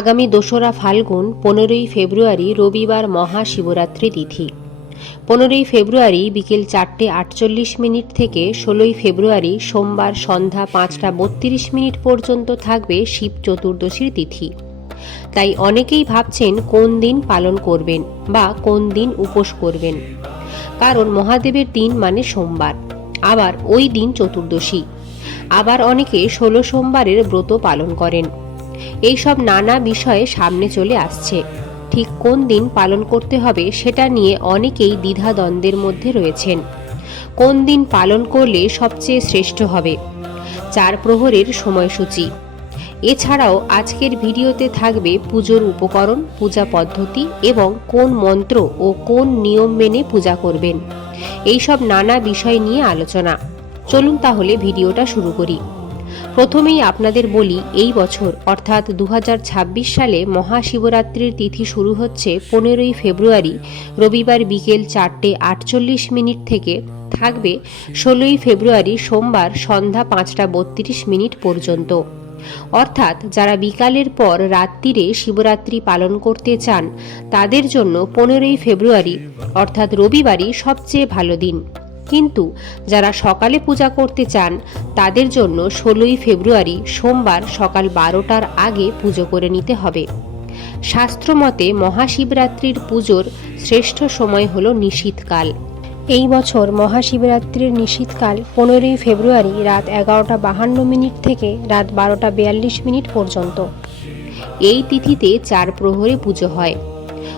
আগামী দোসরা ফাল্গুন, পনেরোই ফেব্রুয়ারি রবিবার মহাশিবরাত্রি তিথি। পনেরোই ফেব্রুয়ারি বিকেল চারটে আটচল্লিশ মিনিট থেকে ষোলোই ফেব্রুয়ারি সোমবার সন্ধ্যা পাঁচটা বত্রিশ মিনিট পর্যন্ত থাকবে শিব চতুর্দশীর তিথি। তাই অনেকেই ভাবছেন কোন দিন পালন করবেন বা কোন দিন উপোস করবেন। কারণ মহাদেবের দিন মানে সোমবার, আবার ওই দিন চতুর্দশী। আবার অনেকে ষোলো সোমবারের ব্রত পালন করেন। এইসব নানা বিষয়ে সামনে চলে আসছে। ঠিক কোন দিন পালন করতে হবে সেটা নিয়ে অনেকেই দ্বিধাদ্বন্দ্বের মধ্যে রয়েছেন। কোন দিন পালন করলে সবচেয়ে শ্রেষ্ঠ হবে? চার প্রহরের সময়সূচি। এছাড়াও আজকের ভিডিওতে থাকবে পুজোর উপকরণ, পূজা পদ্ধতি এবং কোন মন্ত্র ও কোন নিয়ম মেনে পূজা করবেন। এইসব নানা বিষয় নিয়ে আলোচনা। চলুন তাহলে ভিডিওটা শুরু করি। প্রথমেই আপনাদের বলি, এই বছর, অর্থাৎ দু হাজার ছাব্বিশ সালে মহাশিবরাত্রির তিথি শুরু হচ্ছে পনেরোই ফেব্রুয়ারি। রবিবার বিকেল চারটে আটচল্লিশ মিনিট থেকে থাকবে ষোলোই ফেব্রুয়ারি সোমবার সন্ধ্যা পাঁচটা বত্রিশ মিনিট পর্যন্ত। অর্থাৎ যারা বিকালের পর রাত্রিরে শিবরাত্রি পালন করতে চান, তাদের জন্য পনেরোই ফেব্রুয়ারি, অর্থাৎ রবিবারই সবচেয়ে ভালো দিন। কিন্তু যারা সকালে পূজা করতে চান, তাদের জন্য ষোলোই ফেব্রুয়ারি সোমবার সকাল বারোটার আগে পুজো করে নিতে হবে। শাস্ত্রমতে মহাশিবরাত্রির পুজোর শ্রেষ্ঠ সময় হল নিশীথকাল এই বছর মহাশিবরাত্রির নিশীথকাল পনেরোই ফেব্রুয়ারি রাত এগারোটা বাহান্ন মিনিট থেকে রাত বারোটা বিয়াল্লিশ মিনিট পর্যন্ত। এই তিথিতে চার প্রহরে পুজো হয়।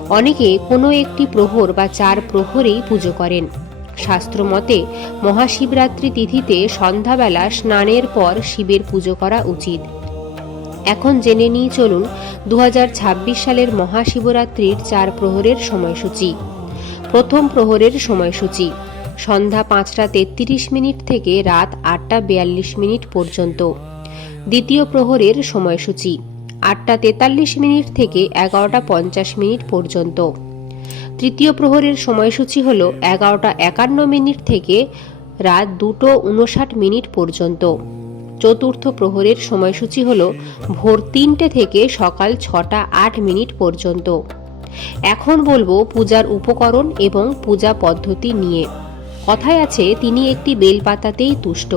অনেকে কোনো একটি প্রহর বা চার প্রহরেই পুজো করেন। শাস্ত্রমতে, মহাশিবরাত্রি তিথিতে সন্ধ্যাবেলা স্নানের পর শিবের পুজো করা উচিত। এখন জেনে নিয়ে চলুন দু হাজার ছাব্বিশ সালের মহাশিবরাত্রির চার প্রহরের সময়সূচি। প্রথম প্রহরের সময়সূচি, সন্ধ্যা পাঁচটা তেত্রিশ মিনিট থেকে রাত আটটা বিয়াল্লিশ মিনিট পর্যন্ত। দ্বিতীয় প্রহরের সময়সূচি, আটটা তেতাল্লিশ মিনিট থেকে এগারোটা পঞ্চাশ মিনিট পর্যন্ত। তৃতীয় প্রহরের সময়সূচি হল এগারোটা একান্ন মিনিট থেকে রাত দুটো উনষাট মিনিট পর্যন্ত। চতুর্থ প্রহরের সময়সূচি হল ভোর তিনটে থেকে সকাল ছটা আট মিনিট পর্যন্ত। এখন বলব পূজার উপকরণ এবং পূজা পদ্ধতি নিয়ে। কথায় আছে, তিনি একটি বেলপাতাতেই তুষ্ট।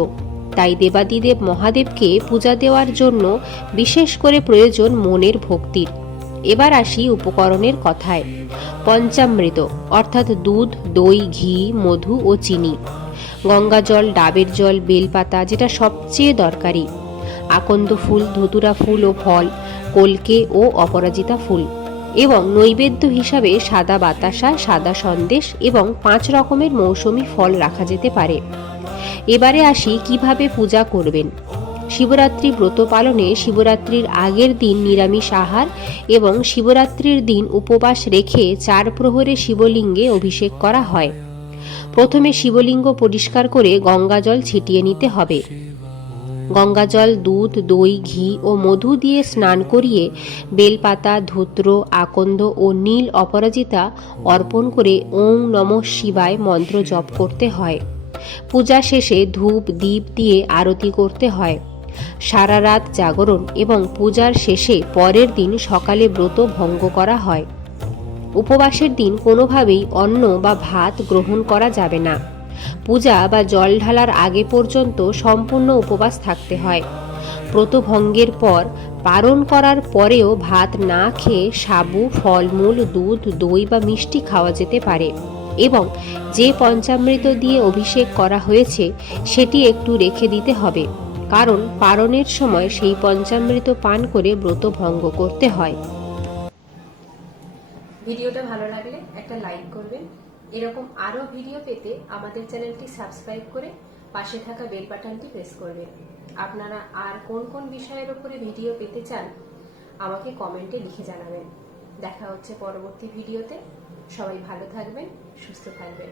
তাই দেবাদিদেব মহাদেবকে পূজা দেওয়ার জন্য বিশেষ করে প্রয়োজন মনের ভক্তির। এবার আসি উপকরণের কথায়। পঞ্চামৃত, অর্থাৎ দুধ, দই, ঘি, মধু ও চিনি। গঙ্গা জল, ডাবের জল, বেলপাতা, যেটা সবচেয়ে দরকারি। আকন্দ ফুল, ধতুরা ফুল ও ফল, কলকে ও অপরাজিতা ফুল। এবং নৈবেদ্য হিসাবে সাদা বাতাসা, সাদা সন্দেশ এবং পাঁচ রকমের মৌসুমি ফল রাখা যেতে পারে। এবারে আসি কীভাবে পূজা করবেন। শিবরাত্রি ব্রত পালনে শিবরাত্রির আগের দিন নিরামিষ আহার এবং শিবরাত্রির দিন উপবাস রেখে চার প্রহরে শিবলিঙ্গে অভিষেক করা হয়। প্রথমে শিবলিঙ্গ পরিষ্কার করে গঙ্গা জল ছিটিয়ে নিতে হবে। গঙ্গাজল, দুধ, দই, ঘি ও মধু দিয়ে স্নান করিয়ে বেলপাতা, ধূত্র, আকন্দ ও নীল অপরাজিতা অর্পণ করে ওং নম শিবায় মন্ত্র জপ করতে হয়। পূজা শেষে ধূপ দ্বীপ দিয়ে আরতি করতে হয়। সারা রাত জাগরণ এবং পূজার শেষে পরের দিন সকালে ব্রত ভঙ্গ করা হয়। উপবাসের দিন কোনোভাবেই অন্ন বা ভাত গ্রহণ করা যাবে না। পূজা বা জল ঢালার আগে পর্যন্ত সম্পূর্ণ উপবাস থাকতে হয়। ব্রতভঙ্গের পর পারণ করার পরেও ভাত না খেয়ে সাবু, ফলমূল, দুধ, দই বা মিষ্টি খাওয়া যেতে পারে এবং যে পঞ্চামৃত দিয়ে অভিষেক করা হয়েছে, সেটি একটু রেখে দিতে হবে। কারণ পারণের সময় সেই পঞ্চামৃত পান করে ব্রত ভঙ্গ করতে হয়। ভিডিওটা ভালো লাগলে একটা লাইক করবেন। এরকম আরও ভিডিও পেতে আমাদের চ্যানেলটি সাবস্ক্রাইব করে পাশে থাকা বেল বাটনটি প্রেস করবেন। আপনারা আর কোন কোন বিষয়ের উপরে ভিডিও পেতে চান, আমাকে কমেন্টে লিখে জানাবেন। দেখা হচ্ছে পরবর্তী ভিডিওতে। সবাই ভালো থাকবেন, সুস্থ থাকবেন।